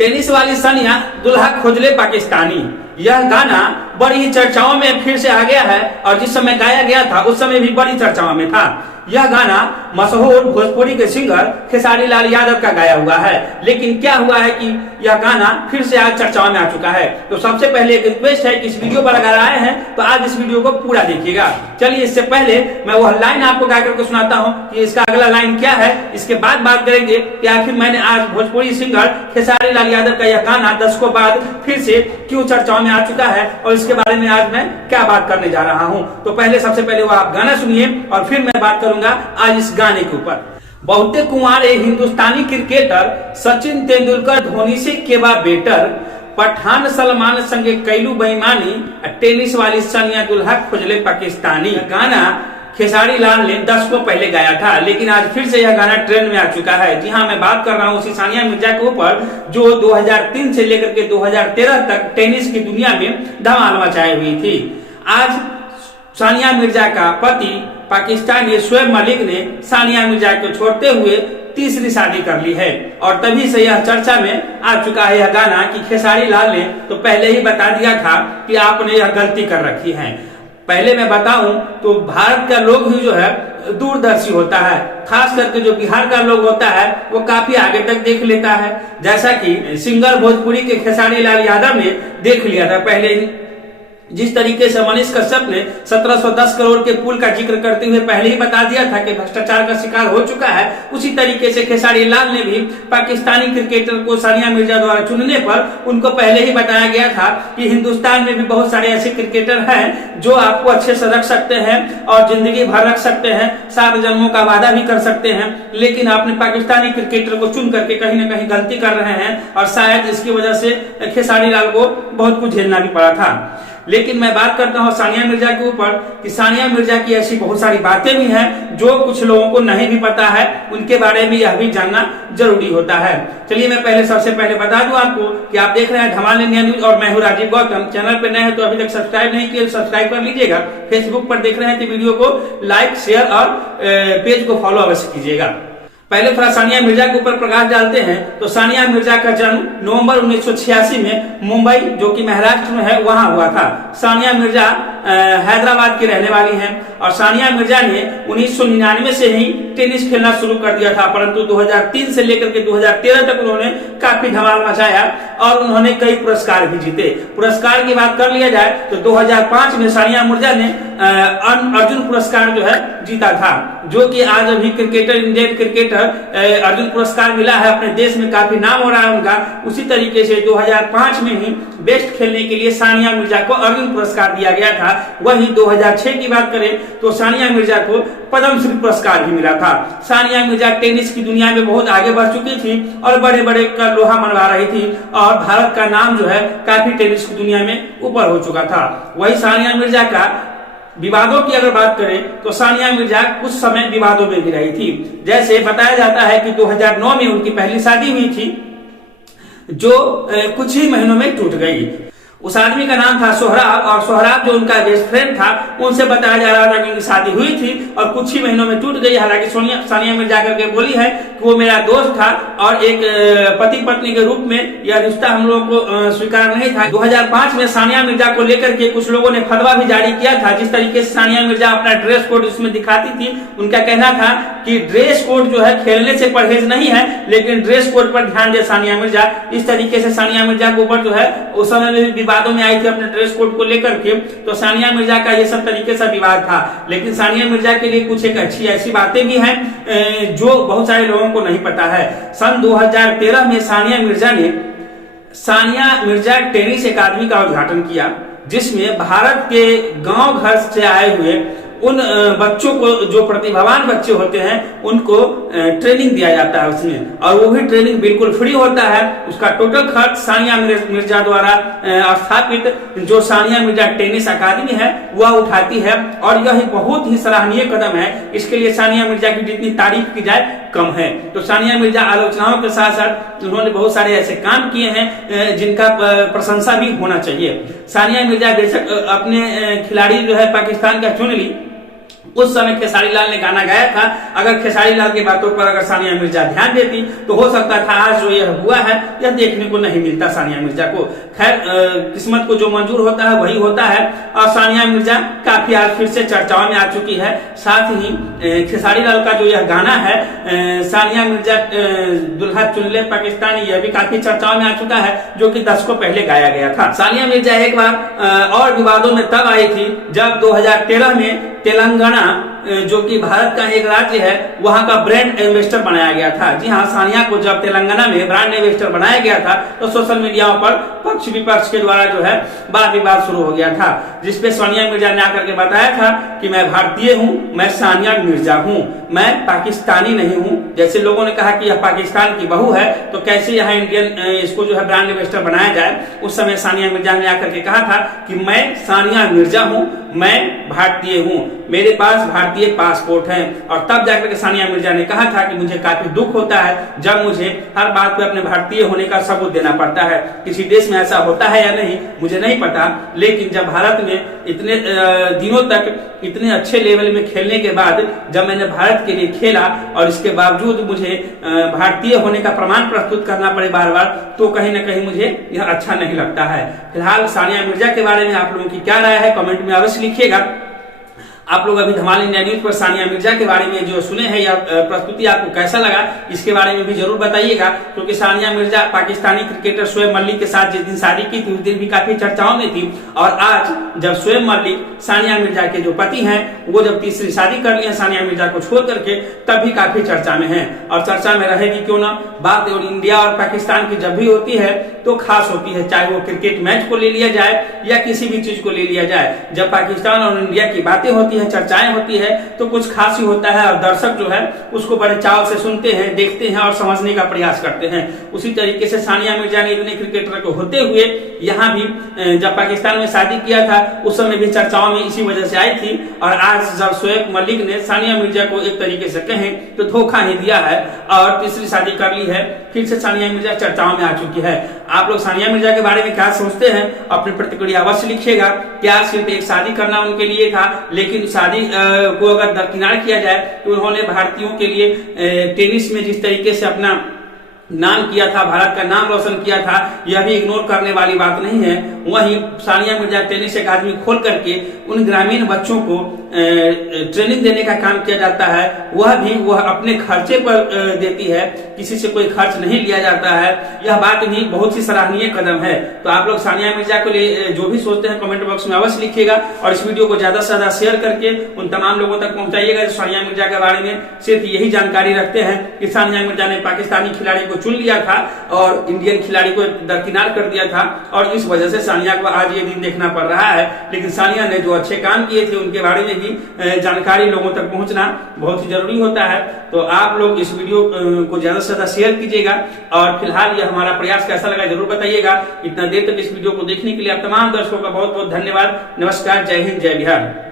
Tennis वाली सानिया दुल्हा खोजले पाकिस्तानी, यह गाना बड़ी चर्चाओं में फिर से आ गया है और जिस समय गाया गया था उस समय भी बड़ी चर्चाओं में था। यह गाना मशहूर भोजपुरी के सिंगर खेसारी लाल यादव का गाया हुआ है, लेकिन क्या हुआ है कि यह गाना फिर से आज चर्चाओं में आ चुका है। तो सबसे पहले एक रिक्वेस्ट है कि इस वीडियो पर अगर आए हैं तो आज इस वीडियो को पूरा देखिएगा। चलिए इससे पहले मैं वह लाइन आपको गा करके सुनाता हूँ कि इसका अगला लाइन क्या है, इसके बाद बात करेंगे कि आखिर मैंने आज भोजपुरी सिंगर खेसारी लाल यादव का यह गाना दशकों बाद फिर से क्यों चर्चाओं में आ चुका है और इसके बारे में आज मैं क्या बात करने जा रहा हूँ। तो पहले सबसे पहले वो आप गाना सुनिए और फिर मैं बात करूंगा आज इस गाने के ऊपर। बहुते कुंवारे हिंदुस्तानी क्रिकेटर सचिन तेंदुलकर धोनी से केबा बेटर, पठान सलमान संगे कैलू बेईमानी, टेनिस वाली सानिया दुल्हा खोजले पाकिस्तानी। गाना खेसारी लाल ने दशकों पहले गाया था, लेकिन आज फिर से यह गाना ट्रेंड में आ चुका है। जी हाँ, मैं बात कर रहा हूँ उसी सानिया मिर्जा के ऊपर जो 2003 से लेकर के 2013 तक टेनिस की दुनिया में धमाल मचाई हुई थी। आज सानिया मिर्जा का पति पाकिस्तानी शोएब मलिक ने सानिया मिर्जा को छोड़ते हुए तीसरी शादी कर ली है और तभी से यह चर्चा में आ चुका है यह गाना कि खेसारी लाल ने तो पहले ही बता दिया था कि आपने यह गलती कर रखी है। पहले मैं बताऊं तो भारत का लोग ही जो है दूरदर्शी होता है, खास करके जो बिहार का लोग होता है वो काफी आगे तक देख लेता है, जैसा कि सिंगर भोजपुरी के खेसारी लाल यादव ने देख लिया था पहले ही। जिस तरीके से मनीष कश्यप ने 1710 करोड़ के पुल का जिक्र करते हुए पहले ही बता दिया था कि भ्रष्टाचार का शिकार हो चुका है, उसी तरीके से खेसारी लाल ने भी पाकिस्तानी क्रिकेटर को सानिया मिर्जा द्वारा चुनने पर उनको पहले ही बताया गया था कि हिंदुस्तान में भी बहुत सारे ऐसे क्रिकेटर हैं जो आपको अच्छे से रख सकते हैं और जिंदगी भर रख सकते हैं, 7 जन्मों का वादा भी कर सकते हैं, लेकिन आपने पाकिस्तानी क्रिकेटर को चुन करके कहीं ना कहीं गलती कर रहे हैं और शायद इसकी वजह से खेसारी लाल को बहुत कुछ झेलना भी पड़ा था। लेकिन मैं बात करता हूं सानिया मिर्जा के ऊपर कि सानिया मिर्जा की ऐसी बहुत सारी बातें भी हैं जो कुछ लोगों को नहीं भी पता है, उनके बारे में यह भी जानना जरूरी होता है। चलिए मैं पहले सबसे पहले बता दूं आपको कि आप देख रहे हैं धमाल इंडिया न्यूज और मैं हूं राजीव गौतम। चैनल पर नए हैं तो अभी तक सब्सक्राइब नहीं किए, सब्सक्राइब कर लीजिएगा। फेसबुक पर देख रहे हैं तो वीडियो को लाइक शेयर और पेज को फॉलो अवश्य कीजिएगा। पहले थोड़ा सानिया मिर्जा के ऊपर प्रकाश डालते हैं तो सानिया मिर्जा का जन्म नवंबर 1986 में मुंबई जो कि महाराष्ट्र में है वहां हुआ था। सानिया मिर्जा हैदराबाद की रहने वाली हैं और सानिया मिर्जा ने 1999 से ही टेनिस खेलना शुरू कर दिया था, परंतु 2003 से लेकर के 2013 तक उन्होंने काफी धमाल मचाया और उन्होंने कई पुरस्कार भी जीते। पुरस्कार की बात कर लिया जाए तो 2005 में सानिया मिर्जा ने अर्जुन पुरस्कार जो है जीता था, जो कि आज अभी क्रिकेटर इंडियन क्रिकेटर अर्जुन पुरस्कार मिला है, अपने देश में काफी नाम हो रहा है उनका। उसी तरीके से 2005 में ही बेस्ट खेलने के लिए सानिया मिर्जा को अर्जुन पुरस्कार दिया गया था। वहीं 2006 की बात करें तो सानिया मिर्जा को पद्मश्री पुरस्कार भी मिला था। सानिया मिर्जा टेनिस की दुनिया में बहुत आगे बढ़ चुकी थी और बड़े बड़े का लोहा मनवा रही थी और भारत का नाम जो है काफी टेनिस की दुनिया में ऊपर हो चुका था। वही सानिया मिर्जा का विवादों की अगर बात करें तो सानिया मिर्जा कुछ समय विवादों में भी रही थी। जैसे बताया जाता है कि 2009 में उनकी पहली शादी हुई थी जो कुछ ही महीनों में टूट गई। उस आदमी का नाम था सोहराब और सोहराब जो उनका बेस्ट फ्रेंड था उनसे बताया जा रहा था कि उनकी शादी हुई थी और कुछ ही महीनों में टूट गई। हालांकि सानिया मिर्जा करके बोली है कि वो मेरा दोस्त था और एक पति पत्नी के रूप में यह रिश्ता हम लोगों को स्वीकार नहीं था। 2005 में सानिया मिर्जा को लेकर के कुछ लोगों ने फतवा भी जारी किया था। जिस तरीके से सानिया मिर्जा अपना ड्रेस कोड उसमें दिखाती थी, उनका कहना था कि ड्रेस कोड जो है खेलने से परहेज नहीं है, लेकिन ड्रेस कोड पर ध्यान दे सानिया मिर्जा। इस तरीके से सानिया मिर्जा के ऊपर जो है उस समय में विवादों में आई थी अपने ड्रेस कोड को लेकर के। तो सानिया मिर्जा का ये सब तरीके से विवाद था, लेकिन सानिया मिर्जा के लिए कुछ एक अच्छी ऐसी बातें भी हैं जो बहुत सारे लोगों को नहीं पता है। सन 2013 में सानिया मिर्जा टेनिस अकादमी का उद्घाटन किया, जिसमें भारत के गांव घर से आए हुए उन बच्चों को जो प्रतिभावान बच्चे होते हैं उनको ट्रेनिंग दिया जाता है उसमें, और वो भी ट्रेनिंग बिल्कुल फ्री होता है। उसका टोटल खर्च सानिया मिर्जा द्वारा स्थापित जो सानिया मिर्जा टेनिस अकादमी है वह उठाती है और यह बहुत ही सराहनीय कदम है। इसके लिए सानिया मिर्जा की जितनी तारीफ की जाए कम है। तो सानिया मिर्जा आलोचनाओं के साथ साथ उन्होंने बहुत सारे ऐसे काम किए हैं जिनका प्रशंसा भी होना चाहिए। सानिया मिर्जा बेशक अपने खिलाड़ी जो है पाकिस्तान का चुन ली, उस समय खेसारी लाल ने गाना गाया था। अगर खेसारी लाल की बातों पर अगर सानिया मिर्जा ध्यान देती तो हो सकता था आज जो यह हुआ है यह देखने को नहीं मिलता सानिया मिर्जा को। खैर किस्मत को जो मंजूर होता है वही होता है और सानिया मिर्जा काफी आज फिर से चर्चाओं में आ चुकी है। साथ ही खेसारी लाल का जो यह गाना है सानिया मिर्जा दुल्हा चुन ले पाकिस्तानी, यह भी काफी चर्चाओं में आ चुका है, जो कि दशकों पहले गाया गया था। सानिया मिर्जा एक बार और विवादों में तब आई थी जब 2013 में तेलंगाना जो कि भारत का एक राज्य है वहां का ब्रांड एम्बेसडर बनाया गया था। जी हाँ, सानिया को जब तेलंगाना में ब्रांड एम्बेसडर बनाया गया था तो सोशल मीडिया पर पक्ष विपक्ष के द्वारा जो है वाद विवाद शुरू हो गया था, जिसपे सानिया मिर्जा ने आकर के बताया था कि मैं भारतीय हूँ, मैं सानिया मिर्जा हूँ, मैं पाकिस्तानी नहीं हूँ। जैसे लोगों ने कहा कि यह पाकिस्तान की बहू है तो कैसे यहाँ इंडियन इसको जो है ब्रांड एम्बेसडर बनाया जाए। उस समय सानिया मिर्जा ने आकर के कहा था कि मैं सानिया मिर्जा हूँ, मैं भारतीय हूँ, मेरे पास भारतीय पासपोर्ट है। और तब जाकर के सानिया मिर्जा ने कहा था कि मुझे काफी दुख होता है जब मुझे हर बात पे अपने भारतीय होने का सबूत देना पड़ता है। किसी देश में ऐसा होता है या नहीं मुझे नहीं पता, लेकिन जब भारत में इतने दिनों तक इतने अच्छे लेवल में खेलने के बाद जब मैंने भारत के लिए खेला और इसके बावजूद मुझे भारतीय होने का प्रमाण प्रस्तुत करना पड़े बार बार, तो कहीं ना कहीं मुझे यह अच्छा नहीं लगता है। फिलहाल सानिया मिर्जा के बारे में आप लोगों की क्या राय है कमेंट में अवश्य लिखिएगा। आप लोग अभी धमाल इंडिया न्यूज पर सानिया मिर्जा के बारे में जो सुने हैं या प्रस्तुति आपको कैसा लगा इसके बारे में भी जरूर बताइएगा, क्योंकि सानिया मिर्जा पाकिस्तानी क्रिकेटर शोएब मलिक के साथ जिस दिन शादी की थी उस दिन भी काफी चर्चाओं में थी। और आज जब शोएब मलिक सानिया मिर्जा के जो पति हैं वो जब तीसरी शादी कर ली है सानिया मिर्जा को छोड़ करके, तब भी काफी चर्चा में है और चर्चा में रहेगी क्यों ना। बात और इंडिया और पाकिस्तान की जब भी होती है तो खास होती है, चाहे वो क्रिकेट मैच को ले लिया जाए या किसी भी चीज को ले लिया जाए। जब पाकिस्तान और इंडिया की बातें होती है, चर्चाएं होती है तो कुछ खास ही होता है और दर्शक जो है उसको बड़े चाव से सुनते हैं, देखते हैं और समझने का प्रयास करते हैं। उसी तरीके से सानिया मिर्जा ने इतने क्रिकेटर को होते हुए यहाँ भी जब पाकिस्तान में शादी किया था उस समय भी चर्चाओं में इसी वजह से आई थी। और आज जब शोएब मलिक ने सानिया मिर्जा को एक तरीके से कहें तो धोखा ही दिया है और तीसरी शादी कर ली है, फिर से सानिया मिर्जा चर्चाओं में आ चुकी है। आप लोग सानिया मिर्जा के बारे में क्या सोचते हैं अपनी प्रतिक्रिया अवश्य लिखिएगा। क्या सिर्फ एक शादी करना उनके लिए था, लेकिन शादी को अगर दरकिनार किया जाए तो उन्होंने भारतीयों के लिए टेनिस में जिस तरीके से अपना नाम किया था, भारत का नाम रोशन किया था, यह भी इग्नोर करने वाली बात नहीं है। वहीं सानिया मिर्जा टेनिस अकादमी खोल करके उन ग्रामीण बच्चों को ट्रेनिंग देने का काम किया जाता है, वह अपने खर्चे पर देती है, किसी से कोई खर्च नहीं लिया जाता है। यह बात भी बहुत ही सराहनीय कदम है। तो आप लोग सानिया मिर्जा को लिए जो भी सोचते हैं कमेंट बॉक्स में अवश्य लिखिएगा और इस वीडियो को ज्यादा से ज्यादा शेयर करके उन तमाम लोगों तक पहुंचाइएगा जो सानिया मिर्जा के बारे में सिर्फ यही जानकारी रखते हैं कि सानिया मिर्जा ने पाकिस्तानी खिलाड़ी को चुन लिया था और इंडियन खिलाड़ी को दरकिनार कर दिया था और इस वजह से सानिया को आज ये दिन देखना पड़ रहा है। लेकिन सानिया ने जो अच्छे काम किए थे उनके बारे में भी जानकारी लोगों तक पहुंचना बहुत ही जरूरी होता है। तो आप लोग इस वीडियो को ज्यादा से ज्यादा शेयर कीजिएगा और फिलहाल ये हमारा प्रयास कैसा लगा जरूर बताइएगा। इतना देर तक इस वीडियो को देखने के लिए आप तमाम दर्शकों का बहुत बहुत धन्यवाद। नमस्कार, जय हिंद, जय बिहार।